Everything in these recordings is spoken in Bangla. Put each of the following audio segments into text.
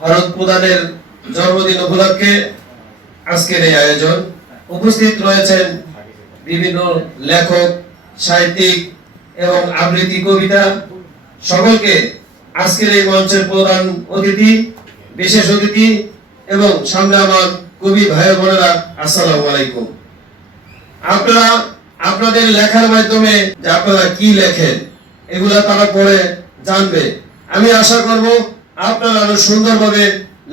ফারুক প্রধানের জন্মদিন উপলক্ষে আজকের এই আয়োজন। উপস্থিত রয়েছেন বিভিন্ন লেখক, সাহিত্যিক এবং আবৃত্তি কবিতা। সকলকে আজকের এই মঞ্চের প্রধান অতিথি, বিশেষ অতিথি এবং সামনে আমার কবি ভাই বোনেরা, আসসালামু আলাইকুম। আপনারা আপনাদের লেখার মাধ্যমে যে আপনারা কি লেখেন এগুলা তারা পড়ে জানবে। আমি আশা করব আপনারা আরো সুন্দরভাবে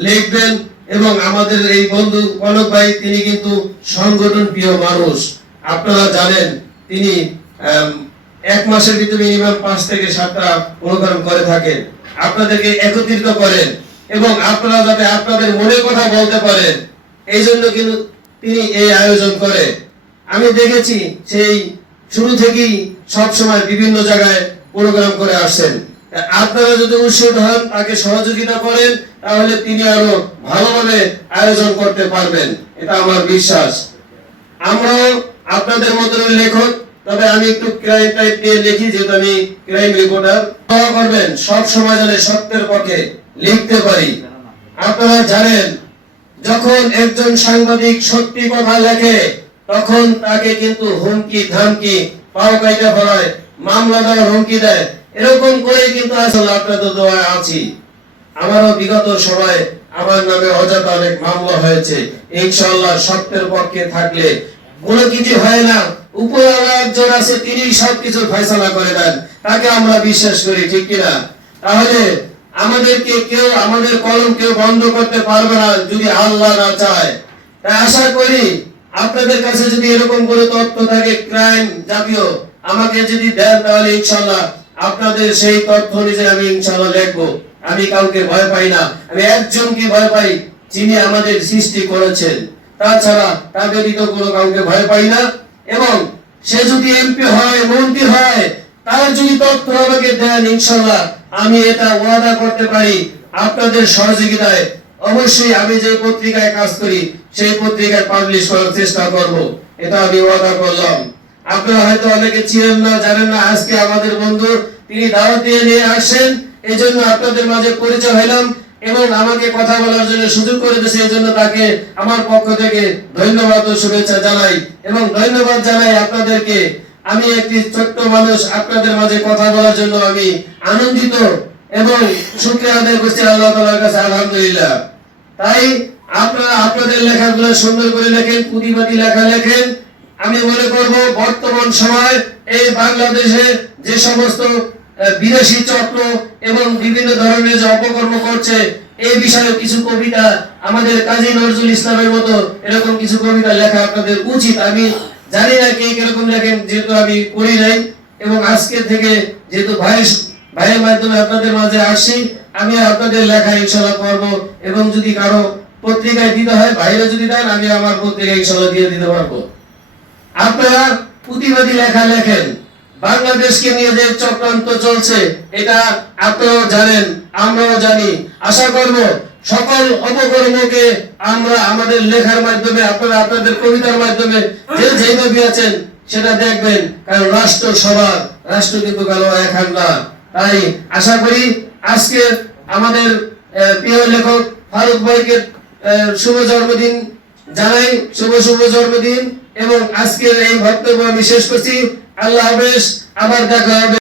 লিখবেন। এবং আমাদের এই বন্ধু কনক ভাই, তিনি কিন্তু সংগঠন প্রিয় মানুষ। আপনারা জানেন তিনি এক মাসের ভিতরে মিনিমাম 5 থেকে 7টা প্রোগ্রাম করে থাকেন, আপনাদেরকে একত্রিত করেন এবং আপনারা যাতে আপনাদের মনের কথা বলতে পারেন, এই জন্য কিন্তু তিনি এই আয়োজন করে। আমি দেখেছি সেই শুরু থেকেই সব সময় বিভিন্ন জায়গায় প্রোগ্রাম করে আসছেন। আপনারা যদি উৎসাহিত হন, তাকে সহযোগিতা করেন, তাহলে তিনি আরো ভালোভাবে আয়োজন করতে পারবেন, এটা আমার বিশ্বাস। আমরাও আপনাদের মতো লেখক, তবে আমি একটু ক্রাইম টাইপ নিয়ে লিখি, যেহেতু আমি ক্রাইম রিপোর্টার। দোয়া করবেন সব সময় যেন সত্যের পক্ষে লিখতে পারি। আপনারা জানেন, যখন একজন সাংবাদিক সত্যি কথা লেখে, তখন তাকে কিন্তু হুমকি ধামকি, পাও কাইটা ফেলায়, মামলা দেওয়ার হুমকি দেয়। এরকম করে কিন্তু আসলে আপনাদের দোয়ায় আছি। আমারও বিগত সময় আমার নামে অযথা অনেক মামলা হয়েছে। ইনশাআল্লাহ সত্যের পক্ষে থাকলে কোনো কিছু হয় না। উপরওয়ালা একজন আছে, তিনি সবকিছু ফয়সালা করে দেন, তাকে আমরা বিশ্বাস করি, ঠিক কিনা? তাহলে আমাদেরকে কেউ, আমাদের কলম কেউ বন্ধ করতে পারবে না যদি আল্লাহ না চায়। তাই আশা করি আপনাদের কাছে যদি এরকম কোনো তথ্য থাকে ক্রাইম জাতীয়, আমাকে যদি দেন, তাহলে ইনশাআল্লাহ আপনাদের সেই তথ্য অনুযায়ী আমি ইনশাআল্লাহ লিখবো। আমি কাউকে ভয় পাই না, আমি একজনকে ভয় পাই, যিনি আমাদের সৃষ্টি করেছেন। তাছাড়া তার ব্যতীত কোনো কাউকে ভয় পাই না। এবং সে যদি এমপি হয়, মন্ত্রী হয়, তার যদি তথ্য আমাকে দেন, ইনশাআল্লাহ আমি এটা ওয়াদা করতে পারি, আপনাদের সহযোগিতায় অবশ্যই আমি যে পত্রিকায় কাজ করি সেই পত্রিকায় পাবলিশ করার চেষ্টা করব, এটা আমি ওয়াদা করলাম। আপনারা হয়তো অনেকে চিনেন না, জানেন না, আজকে আমাদের বন্ধু তিনি দাওয়াত দিয়ে নিয়ে আসেন, এই জন্য আপনাদের মাঝে পরিচয় হলাম এবং আমাকে কথা বলার জন্য সুযোগ করে দিয়েছে। এই জন্য তাকে আমার পক্ষ থেকে ধন্যবাদ ও শুভেচ্ছা জানাই এবং ধন্যবাদ জানাই আপনাদেরকে। আমি একটি ছোট্ট মানুষ, আপনাদের মাঝে কথা বলার জন্য আমি আনন্দিত এবং শুকরিয়া আদায় করছি আল্লাহ তাআলার কাছে, আলহামদুলিল্লাহ। তাই আপনারা আপনাদের লেখাগুলো সুন্দর করে লেখেন, প্রতিবাদী লেখা লেখেন। আমি মনে করব বর্তমান সময় এই বাংলাদেশে যে সমস্ত বিদেশি চক্র এবং বিভিন্ন ধরনের যে অপকর্ম করছে, এই বিষয়ে কিছু কবিতা আমাদের কাজী নজরুল ইসলামের মতো এরকম কিছু কবিতা লেখা আপনাদের উচিত। আমি জানি না কে কিরকম লেখেন, যেহেতু আমি করি নাই। এবং আজকে থেকে যেহেতু ভাইয়ের মাধ্যমে আপনাদের মাঝে আসছি, আমি আপনাদের লেখা ইনশাআল্লাহ করব। এবং যদি কারো পত্রিকায় দিতে হয়, ভাইরা যদি দেন, আমি আমার পত্রিকায় ইনশাআল্লাহ দিয়ে দিতে পারবো। আপনারা প্রতিবাদী লেখা লেখেন। বাংলাদেশকে নিয়ে যে চক্রান্ত চলছে, এটা আপনারাও জানেন, আমরাও জানি। আশা করব সকল অপকর্মকে আমরা আমাদের লেখার মাধ্যমে, আপনারা আপনাদের কবিতার মাধ্যমে যে যেভাবে আছেন সেটা দেখবেন। কারণ রাষ্ট্র সবার, রাষ্ট্র কিন্তু কারো একার না। তাই আশা করি আজকে আমাদের প্রিয় লেখক ফারুক ভাইকে শুভ জন্মদিন জানাই, শুভ জন্মদিন। এবং আজকের এই বক্তব্য আমি শেষ করছি। আল্লাহ হাফেজ, আবার দেখা হবে।